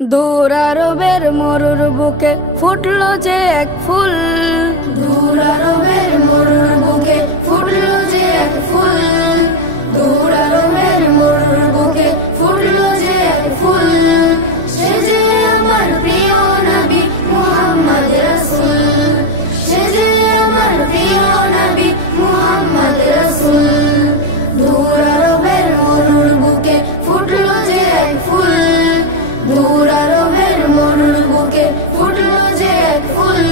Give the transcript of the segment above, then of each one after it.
দূর আরবের মরুর বুকে ফুটলো যে এক ফুল, দূর আরবের মরুর বুকে ফুটলো যে এক ফুল, দূর আরবের মরুর বুকে ফুটলো যে এক ফুল। সে যে আমার প্রিয় নবী মুহাম্মদ রাসূল, সে যে আমার প্রিয় নবী মুহাম্মদ রাসূল। দূর আরবের মরুর বুকে ফুটলো যে এক ফুল, দূর আরবের মরুর বুকে ফুটলো যে এক ফুল।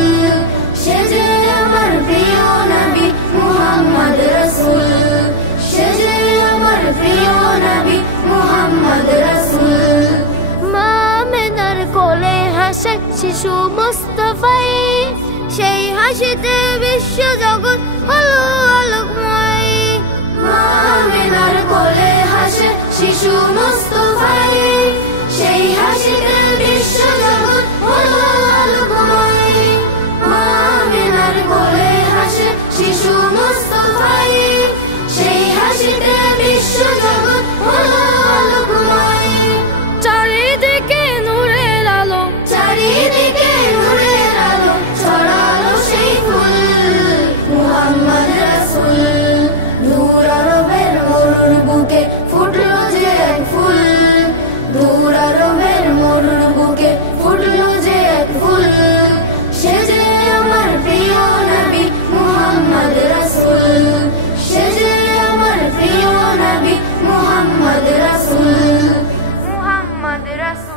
সে যে আমার প্রিয় নবী মুহাম্মদ রাসূল, সে যে আমার প্রিয় নবী মুহাম্মদ রাসূল। মা আমিনার কোলে হাসে শিশু মুস্তাফাই, সেই হাসিতে বিশ্ব জগৎ হলো আলোকময়। মা আমিনার কোলে হাসে শিশু মুস্তাফাই, সেই হাসিতে বিশ্ব জগৎ হলো আলোকময়। মা আমিনার কোলে হাসে শিশু মুস্তাফাই, সেই হাসিতে বিশ্ব জগৎ হলো আলোকময়। চারিদিকে নূরের আলো, চারিদিকে নূরের আলো ছড়ালো সেই ফুল মুহাম্মদ রাসূল। দূর আরবের মরুর বুকে ফুটলো যে এক ফুল, দূর আরবের মরুর বুকে ফুটলো যে এক ফুল। সে যে আমার প্রিয় নবী মুহাম্মদ রাসূল, সে যে আমার প্রিয় নবী মুহাম্মদ রাসূল, মুহাম্মদ রাসূল।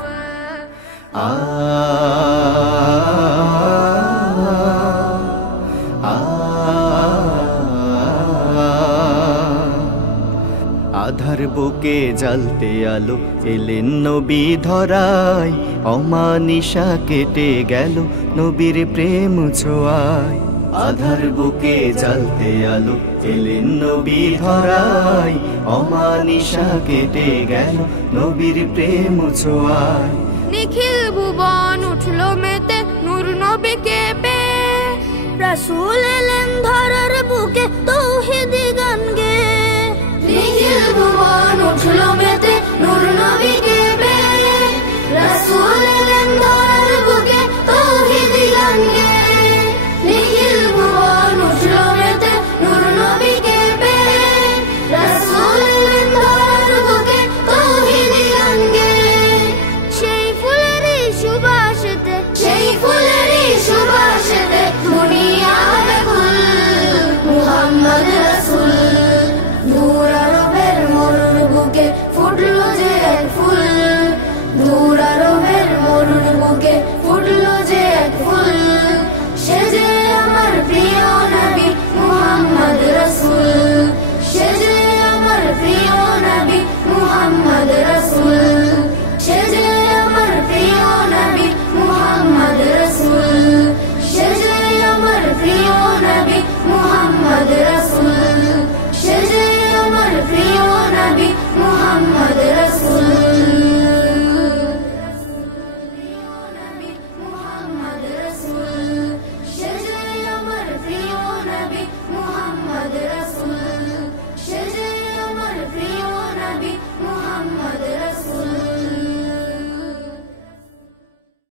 আধার বুকে জ্বলতে আলো এলেন নবী ধরায়, অমানিশা কেটে গেল নবীর প্রেম ছোঁয়ায়। আধার বুকে জ্বলতে আলো এলেন নবী ধরায়, অমানিশা কেটে গেল নবীর প্রেম ছোঁয়ায়। নিখিল ভুবন উঠলো মেতে নূর নবীকে পেয়ে, রাসূল এলেন ধরার বুকে তৌহিদ